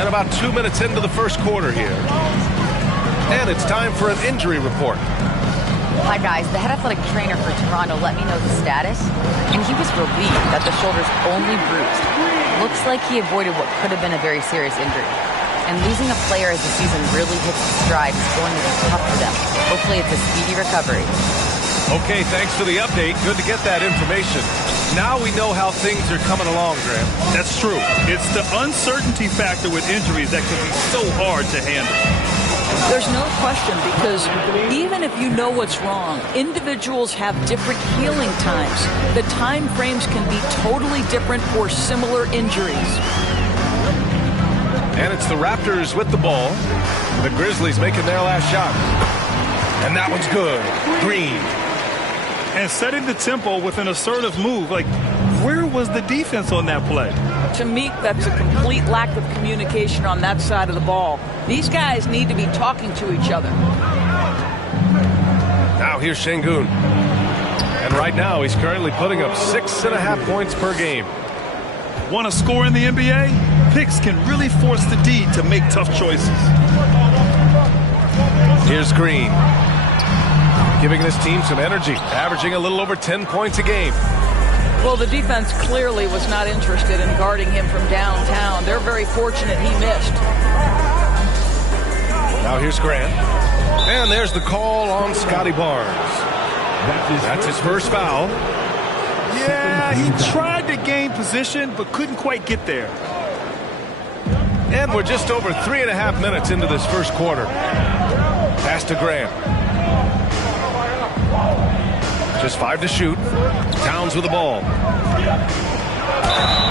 And about 2 minutes into the first quarter here. And it's time for an injury report. Hi, guys. The head athletic trainer for Toronto let me know the status, and he was relieved that the shoulder's only bruised. Looks like he avoided what could have been a very serious injury. And losing a player as the season really hits its stride is going to be tough for them. Hopefully it's a speedy recovery. Okay, thanks for the update. Good to get that information. Now we know how things are coming along, Graham. That's true. It's the uncertainty factor with injuries that can be so hard to handle. There's no question, because even if you know what's wrong, individuals have different healing times. The time frames can be totally different for similar injuries. And it's the Raptors with the ball. The Grizzlies making their last shot. And that one's good. Green. And setting the tempo with an assertive move. Like, where was the defense on that play? To me, that's a complete lack of communication on that side of the ball. These guys need to be talking to each other. Now here's Şengün. And right now he's currently putting up 6.5 points per game. Want to score in the NBA? Picks can really force the D to make tough choices. Here's Green. Giving this team some energy, averaging a little over 10 points a game. Well, the defense clearly was not interested in guarding him from downtown. They're very fortunate he missed. Now here's Grant. And there's the call on Scotty Barnes. That's his first foul. Yeah, he tried to gain position, but couldn't quite get there. And we're just over 3.5 minutes into this first quarter. Pass to Grant. Just 5 to shoot. Towns with the ball.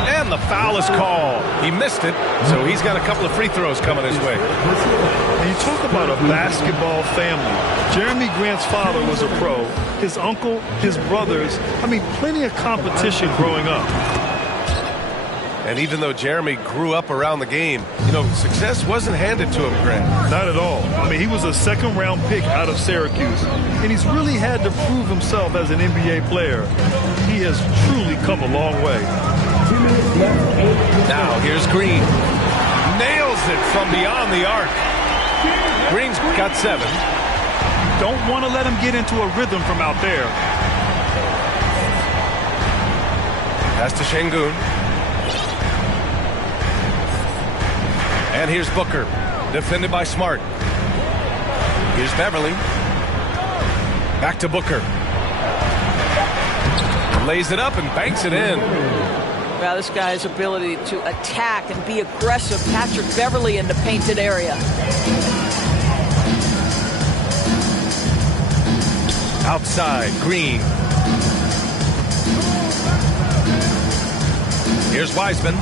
And the foul is called. He missed it, so he's got a couple of free throws coming his way. And you talk about a basketball family. Jeremy Grant's father was a pro. His uncle, his brothers. I mean, plenty of competition growing up. And even though Jeremy grew up around the game, success wasn't handed to him, Grant. Not at all. I mean, he was a second-round pick out of Syracuse, and he's really had to prove himself as an NBA player. He has truly come a long way. Now, here's Green. Nails it from beyond the arc. Green's got 7. Don't want to let him get into a rhythm from out there. Pass to Şengün. And here's Booker, defended by Smart. Here's Beverly. Back to Booker. Lays it up and banks it in. Well, this guy's ability to attack and be aggressive. Patrick Beverly in the painted area. Outside, Green. Here's Wiseman.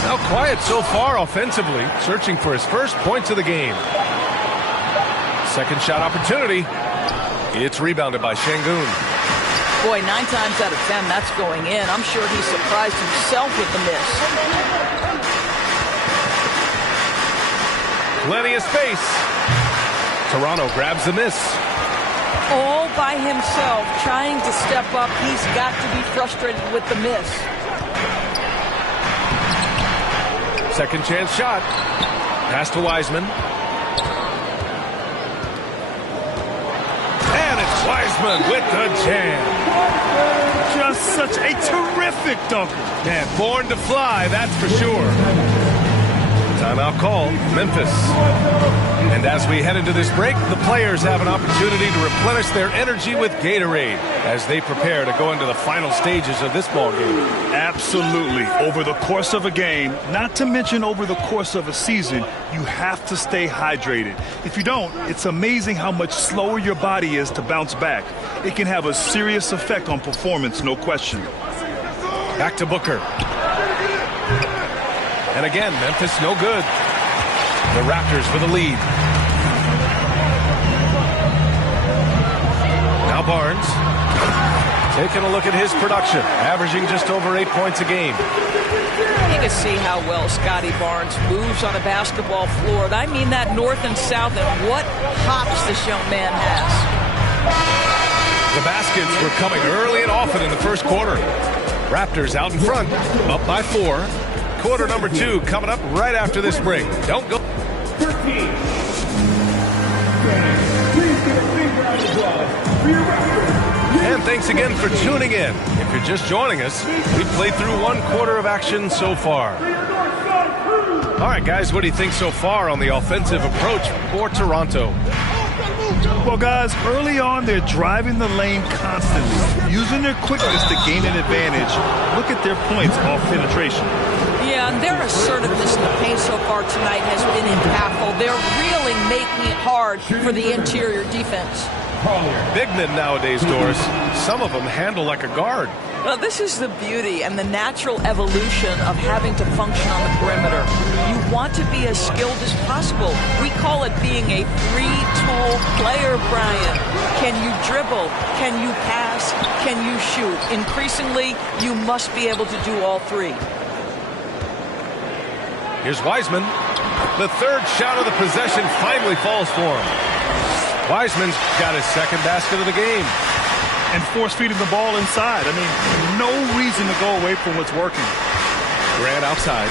Now quiet so far offensively, searching for his first points of the game. Second shot opportunity. It's rebounded by Şengün. Boy, 9 times out of 10, that's going in. I'm sure he surprised himself with the miss. Plenty of space. Toronto grabs the miss. All by himself, trying to step up. He's got to be frustrated with the miss. Second chance shot. Pass to Wiseman. And it's Wiseman with the jam. Just such a terrific dunker. Man, born to fly, that's for sure. Timeout call, Memphis. And as we head into this break, the players have an opportunity to replenish their energy with Gatorade as they prepare to go into the final stages of this ball game. Absolutely. Over the course of a game, not to mention over the course of a season, you have to stay hydrated. If you don't, it's amazing how much slower your body is to bounce back. It can have a serious effect on performance, no question. Back to Booker. And again, Memphis no good. The Raptors with the lead. Now Barnes. Taking a look at his production, averaging just over 8 points a game. You can see how well Scotty Barnes moves on a basketball floor. I mean that north and south, and what hops this young man has. The baskets were coming early and often in the first quarter. Raptors out in front, up by 4. quarter number 2 coming up right after this break. Don't go. 13. Please give a big round of applause for your referee. And thanks again for tuning in. If you're just joining us, we've played through 1 quarter of action so far. All right, guys, what do you think so far on the offensive approach for Toronto? Well, guys, early on, they're driving the lane constantly, using their quickness to gain an advantage. Look at their points off penetration. Yeah, and their assertiveness in the paint so far tonight has been impactful. They're really making it hard for the interior defense. Big men nowadays, Doris, some of them handle like a guard. Well, this is the beauty and the natural evolution of having to function on the perimeter. You want to be as skilled as possible. We call it being a three-tool player, Brian. Can you dribble? Can you pass? Can you shoot? Increasingly, you must be able to do all 3. Here's Wiseman. The third shot of the possession finally falls for him. Wiseman's got his second basket of the game. And force feeding the ball inside. I mean, no reason to go away from what's working. Grant outside.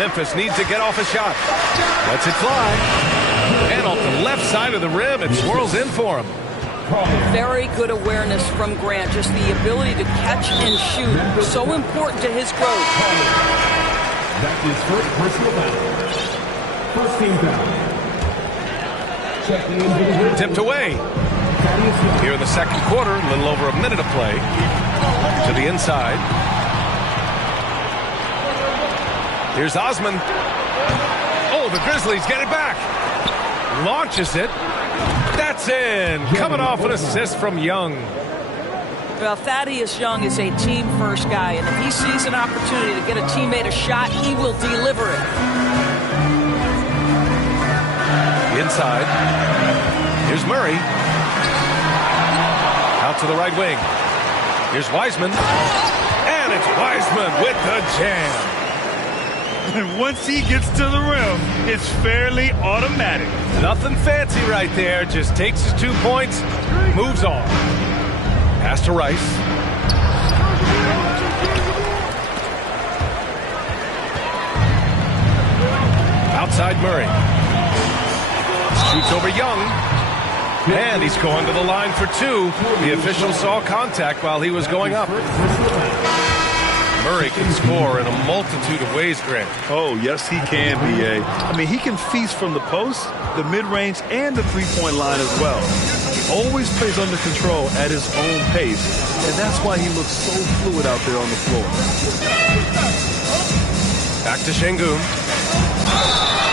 Memphis needs to get off a shot. Lets it fly. And off the left side of the rim, it swirls in for him. Very good awareness from Grant. Just the ability to catch and shoot. So important to his growth. That's his first personal foul. First team foul. Checking into the Tipped away. Here in the second quarter, a little over a minute of play. To the inside. Here's Osman. Oh, the Grizzlies get it back. Launches it. That's in. Coming off an assist from Young. Well, Thaddeus Young is a team-first guy, and if he sees an opportunity to get a teammate a shot, he will deliver it. Inside. Here's Murray. Out to the right wing. Here's Wiseman. And it's Wiseman with the jam. And once he gets to the rim, it's fairly automatic. Nothing fancy right there. Just takes his 2 points, moves on. Pass to Rice. Outside Murray. Shoots over Young. And he's going to the line for 2. The official saw contact while he was going up. Murray can score in a multitude of ways, Grant. Oh, yes, he can, B.A. I mean, he can feast from the post, the mid-range, and the three-point line as well. He always plays under control at his own pace, and that's why he looks so fluid out there on the floor. Back to Şengün.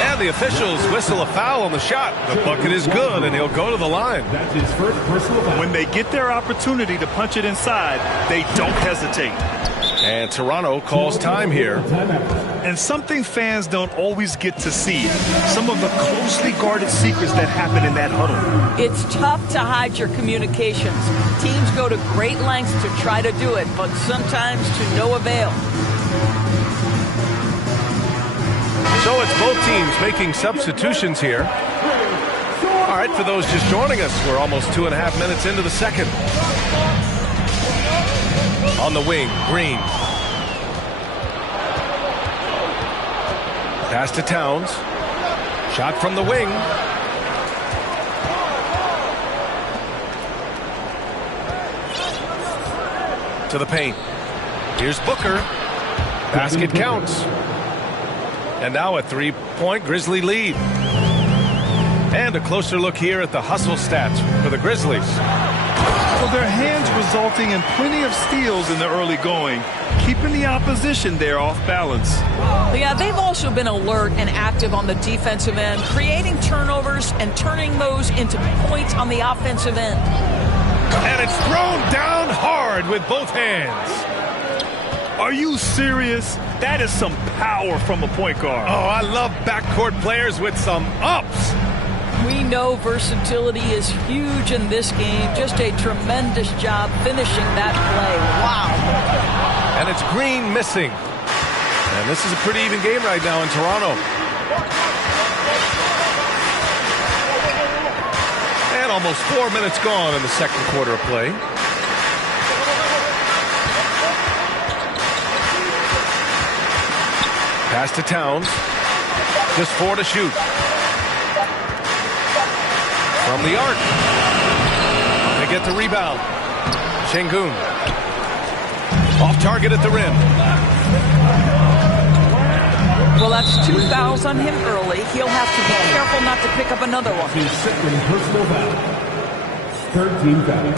And the officials whistle a foul on the shot. The bucket is good, and he'll go to the line. That's his first personal foul. When they get their opportunity to punch it inside, they don't hesitate. And Toronto calls time here. And something fans don't always get to see, some of the closely guarded secrets that happen in that huddle. It's tough to hide your communications. Teams go to great lengths to try to do it, but sometimes to no avail. So it's both teams making substitutions here. All right, for those just joining us, we're almost 2.5 minutes into the second. On the wing, Green. Pass to Towns. Shot from the wing. To the paint. Here's Booker. Basket counts. And now a 3-point Grizzly lead. And a closer look here at the hustle stats for the Grizzlies. Well, their hands resulting in plenty of steals in the early going, keeping the opposition there off balance. Yeah, they've also been alert and active on the defensive end, creating turnovers and turning those into points on the offensive end. And it's thrown down hard with both hands. Are you serious? That is some power from a point guard. Oh, I love backcourt players with some ups. We know versatility is huge in this game. Just a tremendous job finishing that play. Wow. And it's Green missing. And this is a pretty even game right now in Toronto. And almost 4 minutes gone in the second quarter of play. Pass to Towns. Just 4 to shoot. From the arc. They get the rebound. Şengün. Off target at the rim. Well, that's 2 fouls on him early. He'll have to be careful not to pick up another one. His second personal foul. 13 foul.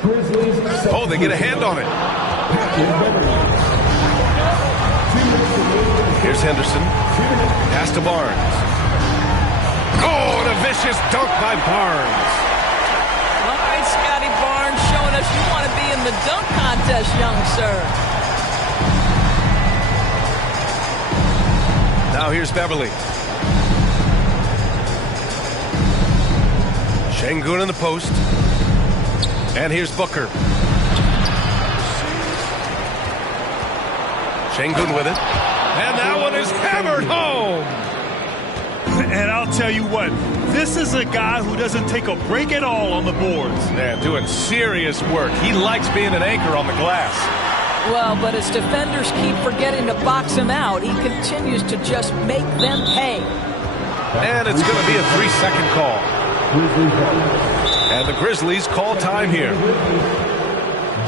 Grizzlies. Oh, they get a hand on it. Here's Henderson. Pass to Barnes. Oh, and a vicious dunk by Barnes. All right, Scotty Barnes showing us you want to be in the dunk contest, young sir. Now here's Beverly. Şengün in the post. And here's Booker. Şengün with it. And that one is hammered home. And I'll tell you what, this is a guy who doesn't take a break at all on the boards. Man, doing serious work. He likes being an anchor on the glass. Well, but as defenders keep forgetting to box him out, he continues to just make them pay. And it's going to be a 3-second call. And the Grizzlies call time here.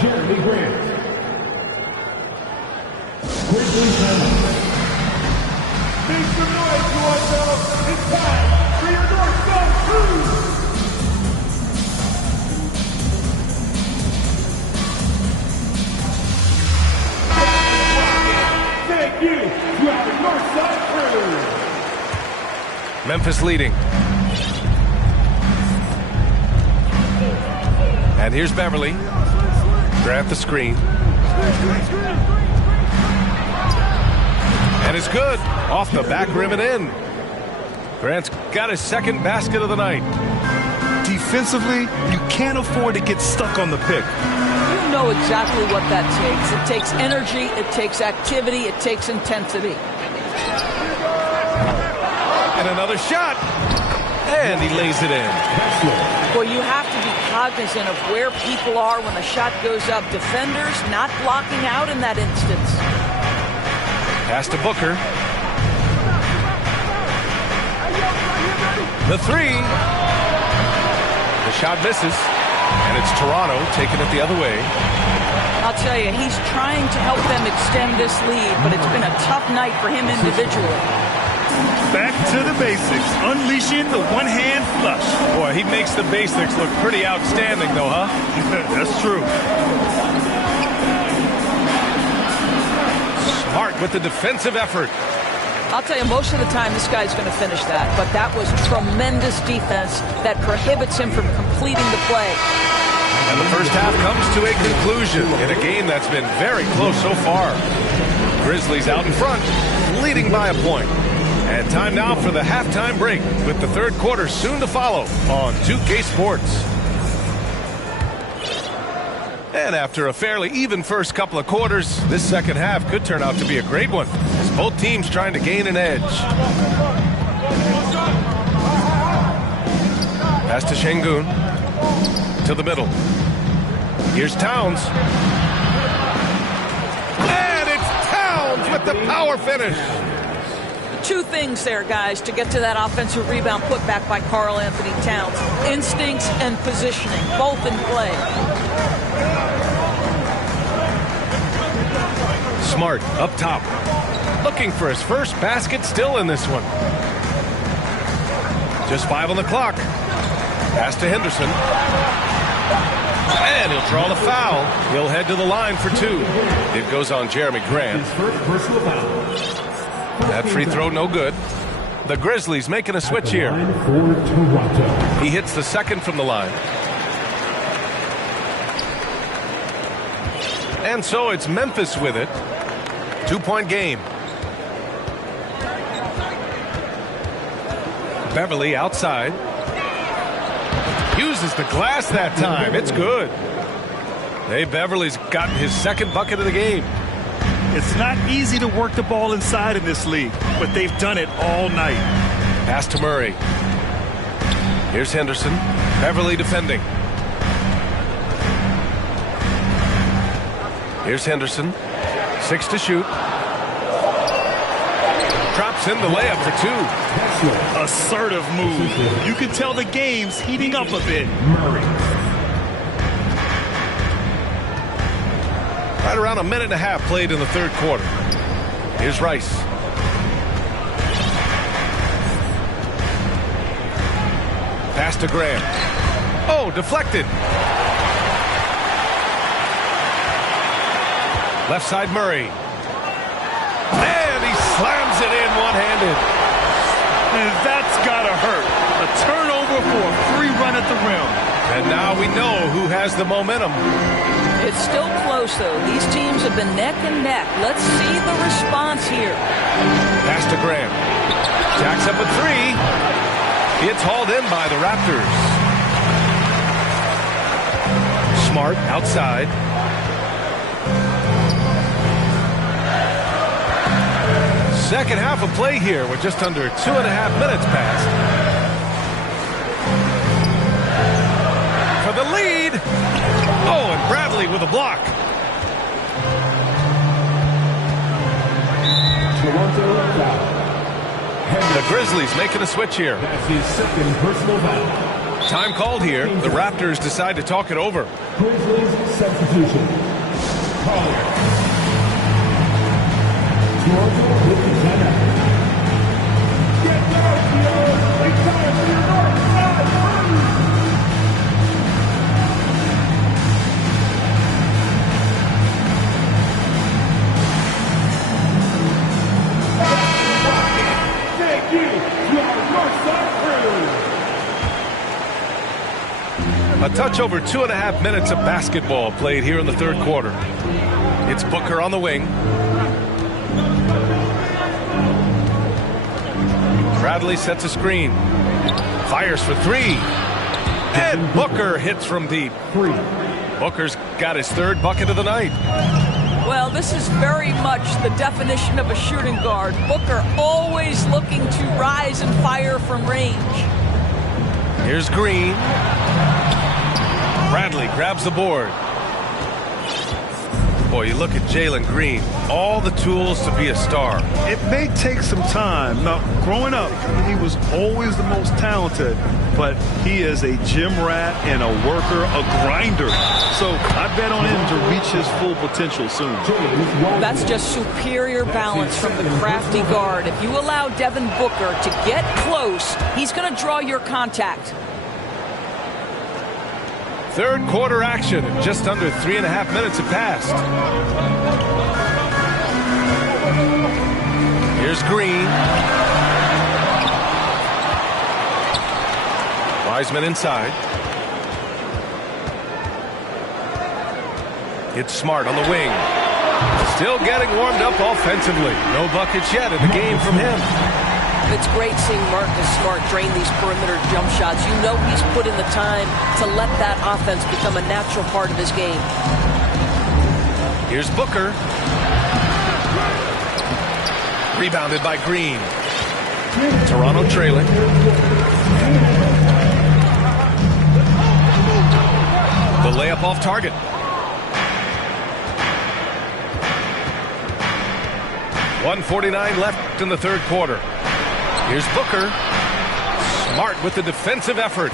Jeremy Grant. Grizzlies time. Make some noise, you yourself. It's time for your North Zone Crew. Thank you to our Northside Crew. Memphis leading. And here's Beverly. Grant the screen. And it's good. Off the back rim and in. Grant's got his second basket of the night. Defensively, you can't afford to get stuck on the pick. You know exactly what that takes. It takes energy, it takes activity, it takes intensity. And another shot. And he lays it in. Well, you have to be cognizant of where people are when the shot goes up. Defenders not blocking out in that instance. Pass to Booker. The three. The shot misses. And it's Toronto taking it the other way. I'll tell you, he's trying to help them extend this lead, but it's been a tough night for him individually. Back to the basics, unleashing the one-hand flush. Boy, he makes the basics look pretty outstanding, though, huh? That's true. Smart with the defensive effort. I'll tell you, most of the time this guy's going to finish that, but that was tremendous defense that prohibits him from completing the play. And the first half comes to a conclusion in a game that's been very close so far. Grizzlies out in front, leading by a point. And time now for the halftime break, with the third quarter soon to follow on 2K Sports. And after a fairly even first couple of quarters, this second half could turn out to be a great one, as both teams trying to gain an edge. Pass to Şengün. To the middle. Here's Towns. And it's Towns with the power finish. Two things there, guys, to get to that offensive rebound put back by Karl Anthony Towns. Instincts and positioning, both in play. Smart up top. Looking for his first basket still in this one. Just 5 on the clock. Pass to Henderson. And he'll draw the foul. He'll head to the line for 2. It goes on Jeremy Grant. His first personal foul. That free throw no good. The Grizzlies making a switch here. For Toronto. He hits the second from the line. And so it's Memphis with it. 2-point game. Beverly outside. Uses the glass that time. It's good. Hey, Beverly's gotten his second bucket of the game. It's not easy to work the ball inside in this league, but they've done it all night. Pass to Murray. Here's Henderson. Beverly defending. Here's Henderson. 6 to shoot. Drops in the layup for 2. Assertive move. You can tell the game's heating up a bit. Right around a minute and a half played in the third quarter. Here's Rice. Pass to Graham. Oh, deflected. Left side Murray. And he slams it in one-handed. And that's gotta hurt. A turnover for a free run at the rim. And now we know who has the momentum. It's still close, though. These teams have been neck and neck. Let's see the response here. Pass to Graham. Jacks up a 3. It's hauled in by the Raptors. Smart outside. Second half of play here with just under 2.5 minutes passed. For the lead. Oh, and Bradley with a block. The Grizzlies making a switch here. That's his second personal foul. Time called here. The Raptors decide to talk it over. Grizzlies substitution. Collier. Toronto with the timeout. Get down, Theo. It's time for your North Side Crew. Thank you to our North Side Crew. A touch over 2.5 minutes of basketball played here in the third quarter. It's Booker on the wing. Bradley sets a screen. Fires for 3. And Booker hits from deep. Booker's got his third bucket of the night. Well, this is very much the definition of a shooting guard. Booker always looking to rise and fire from range. Here's Green. Bradley grabs the board. Boy, you look at Jalen Green. All the tools to be a star. It may take some time. Now, growing up, he was always the most talented, but he is a gym rat and a worker, a grinder. So I bet on him to reach his full potential soon. That's just superior balance from the crafty guard. If you allow Devin Booker to get close, he's going to draw your contact. Third quarter action. Just under 3.5 minutes have passed. Here's Green. Wiseman inside. It's Smart on the wing. Still getting warmed up offensively. No buckets yet in the game from him. It's great seeing Marcus Smart drain these perimeter jump shots. You know he's put in the time to let that offense become a natural part of his game. Here's Booker. Rebounded by Green. Toronto trailing. The layup off target. .149 left in the third quarter. Here's Booker. Smart with the defensive effort.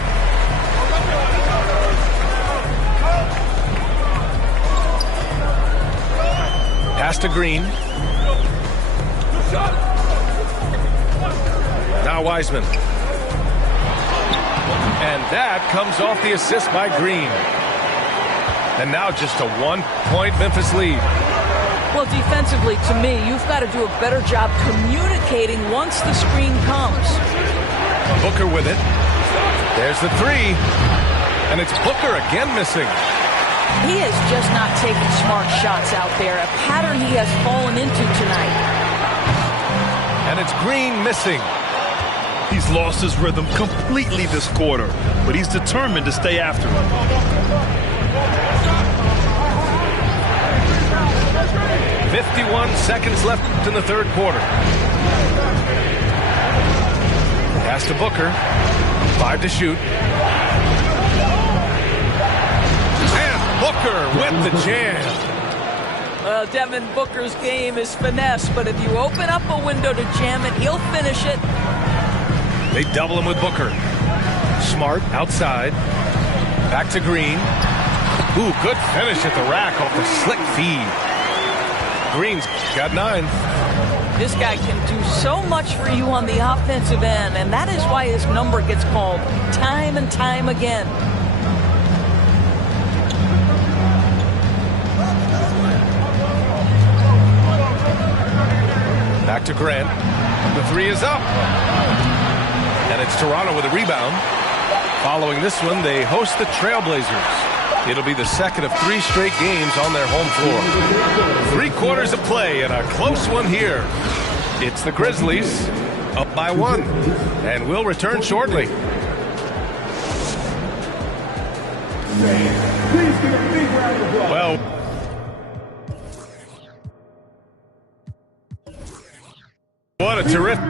Pass to Green. Now Wiseman. And that comes off the assist by Green. And now just a 1-point Memphis lead. Well, defensively, to me, you've got to do a better job communicating once the screen comes. Booker with it. There's the 3. And it's Booker again missing. He is just not taking smart shots out there, a pattern he has fallen into tonight. And it's Green missing. He's lost his rhythm completely this quarter, but he's determined to stay after it. 51 seconds left in the third quarter. Pass to Booker. 5 to shoot. And Booker with the jam. Well, Devin Booker's game is finesse, but if you open up a window to jam it, he'll finish it. They double him with Booker. Smart outside. Back to Green. Ooh, good finish at the rack off the slick feed. Green's got 9. This guy can do so much for you on the offensive end, and that is why his number gets called time and time again. Back to Grant. The 3 is up. And it's Toronto with a rebound. Following this one, they host the Trailblazers. It'll be the second of 3 straight games on their home floor. 3 quarters of play and a close one here. It's the Grizzlies up by 1. And we'll return shortly. Well, what a terrific...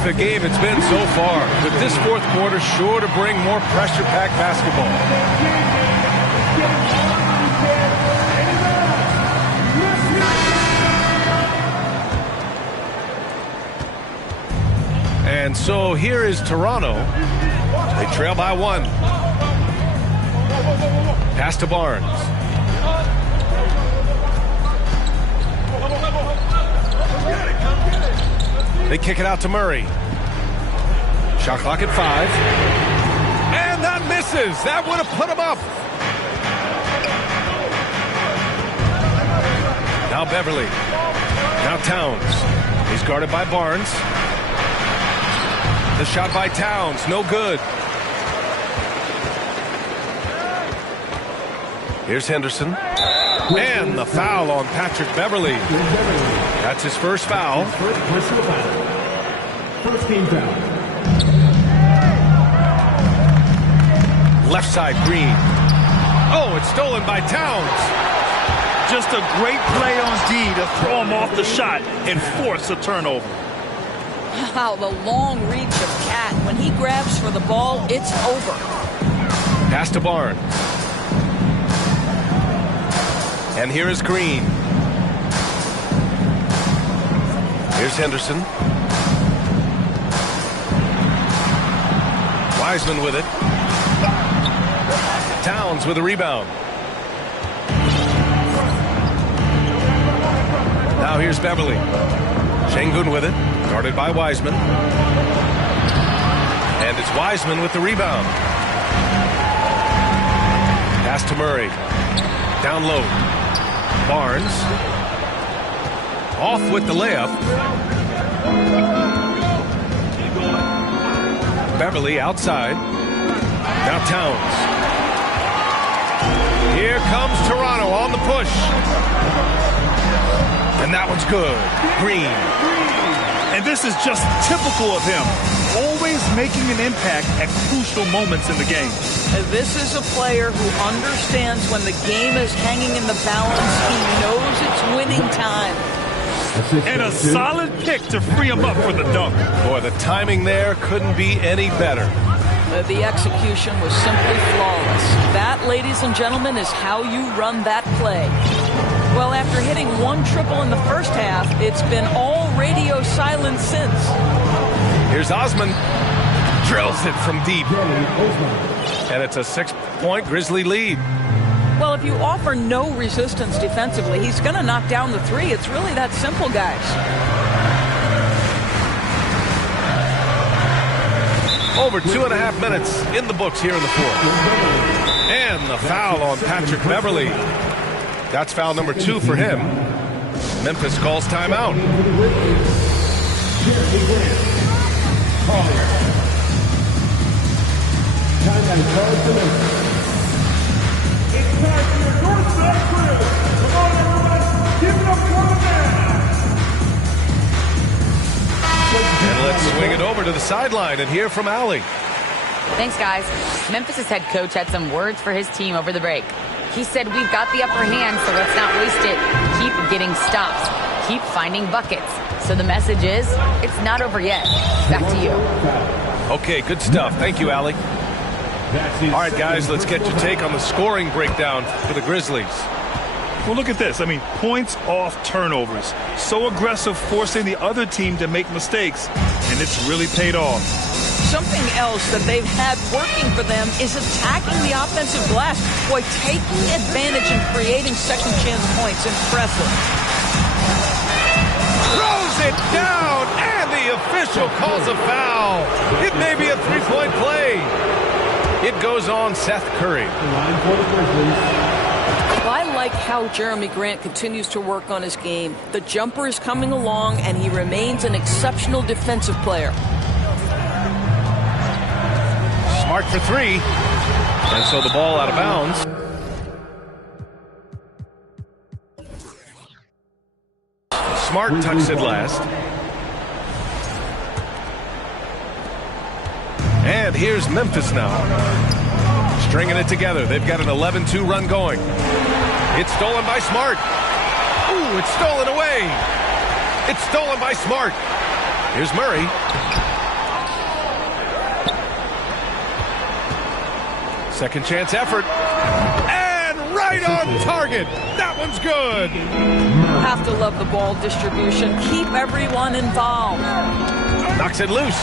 The game it's been so far, with this 4th quarter sure to bring more pressure-packed basketball. And so here is Toronto. They trail by 1. Pass to Barnes. They kick it out to Murray. Shot clock at 5. And that misses. That would have put him up. Now Beverly. Now Towns. He's guarded by Barnes. The shot by Towns. No good. Here's Henderson. And the foul on Patrick Beverly. That's his first foul. First team foul. Left side, Green. Oh, it's stolen by Towns. Just a great play on D to throw him off the shot and force a turnover. Wow, the long reach of Cat. When he grabs for the ball, it's over. Pass to Barnes. And here is Green. Here's Henderson. Wiseman with it. Towns with a rebound. Now here's Beverly. Şengün with it. Guarded by Wiseman. And it's Wiseman with the rebound. Pass to Murray. Down low. Barnes. Off with the layup. Beverly outside. Now Towns. Here comes Toronto on the push. And that one's good. Green. And this is just typical of him. Always making an impact at crucial moments in the game. This is a player who understands when the game is hanging in the balance. He knows it's winning time. And a solid pick to free him up for the dunk. Boy, the timing there couldn't be any better. The execution was simply flawless. That, ladies and gentlemen, is how you run that play. Well, after hitting 1 triple in the first half, it's been all radio silence since. Here's Osman. Drills it from deep. And it's a 6-point Grizzly lead. Well, if you offer no resistance defensively, he's going to knock down the 3. It's really that simple, guys. Over 2.5 minutes in the books here in the 4th. And the foul on Patrick Beverly. That's foul number 2 for him. Memphis calls timeout. It's time for your doorstep crew. Come on, everybody. Give it up for the man. And let's swing it over to the sideline and hear from Allie. Thanks, guys. Memphis' head coach had some words for his team over the break. He said, we've got the upper hand, so let's not waste it. Keep getting stops. Keep finding buckets. So the message is, it's not over yet. Back to you. Okay, good stuff. Thank you, Allie. All right, guys, let's get your take on the scoring breakdown for the Grizzlies. Well, look at this. I mean, points off turnovers. So aggressive, forcing the other team to make mistakes, and it's really paid off. Something else that they've had working for them is attacking the offensive glass. Boy, taking advantage and creating second chance points. Impressive. Throws it down, and the official calls a foul. It may be a three-point play. It goes on Seth Curry. I like how Jeremy Grant continues to work on his game. The jumper is coming along, and he remains an exceptional defensive player. Smart for three. And so the ball out of bounds. Smart tucks it last. And here's Memphis now. Stringing it together. They've got an 11-2 run going. It's stolen by Smart. Ooh, it's stolen away. It's stolen by Smart. Here's Murray. Second chance effort. And right on target. That one's good. Have to love the ball distribution. Keep everyone involved. Knocks it loose.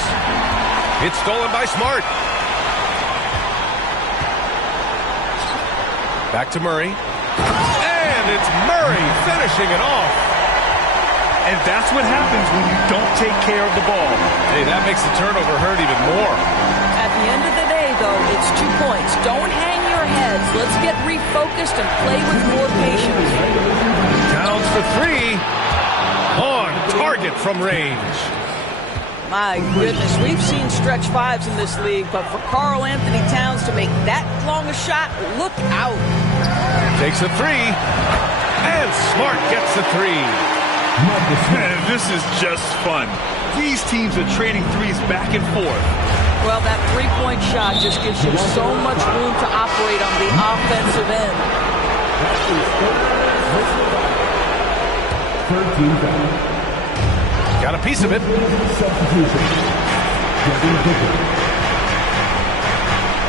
It's stolen by Smart. Back to Murray. And it's Murray finishing it off. And that's what happens when you don't take care of the ball. Hey, that makes the turnover hurt even more. At the end of the day, though, it's 2 points. Don't hang your heads. Let's get refocused and play with more patience. Towns for three. On target from range. My goodness, we've seen stretch fives in this league, but for Karl Anthony Towns to make that long a shot, look out. Takes a three. And Smart gets the three. Man, this is just fun. These teams are trading threes back and forth. Well, that three-point shot just gives you so much room to operate on the offensive end. Got a piece of it.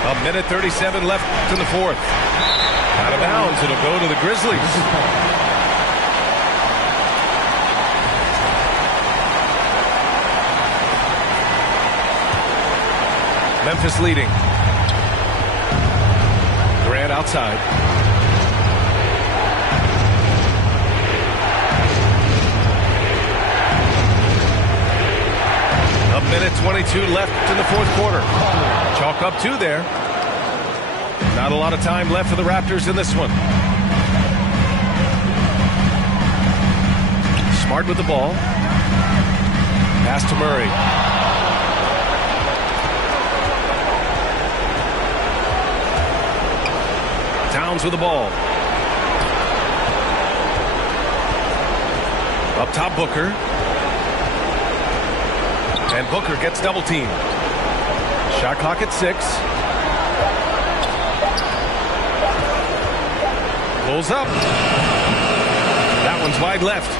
A minute 37 left in the fourth. Out of bounds. It'll go to the Grizzlies. Memphis leading. Grant outside. A minute 22 left in the fourth quarter. Chalk up two there. Not a lot of time left for the Raptors in this one. Smart with the ball. Pass to Murray. Towns with the ball. Up top, Booker. And Booker gets double teamed. Shot clock at 6. Pulls up. That one's wide left.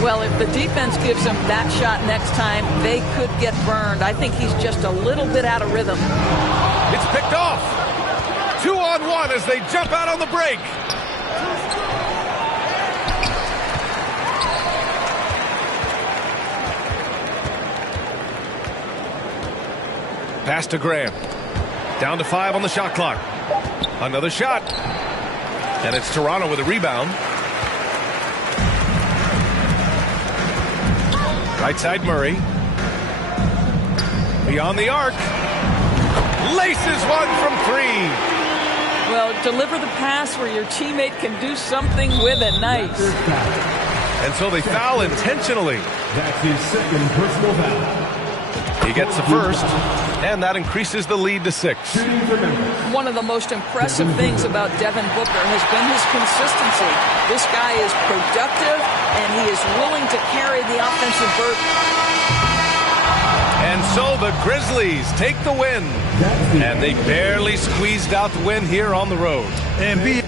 Well, if the defense gives him that shot next time, they could get burned. I think he's just a little bit out of rhythm. It's picked off. 2-on-1 as they jump out on the break. Pass to Graham. Down to 5 on the shot clock. Another shot. And it's Toronto with a rebound. Right side Murray. Beyond the arc. Laces one from 3. Well, deliver the pass where your teammate can do something with it. Nice. And so they foul intentionally. That's his second personal foul. He gets the first, and that increases the lead to 6. One of the most impressive things about Devin Booker has been his consistency. This guy is productive, and he is willing to carry the offensive burden. And so the Grizzlies take the win. And they barely squeezed out the win here on the road. And being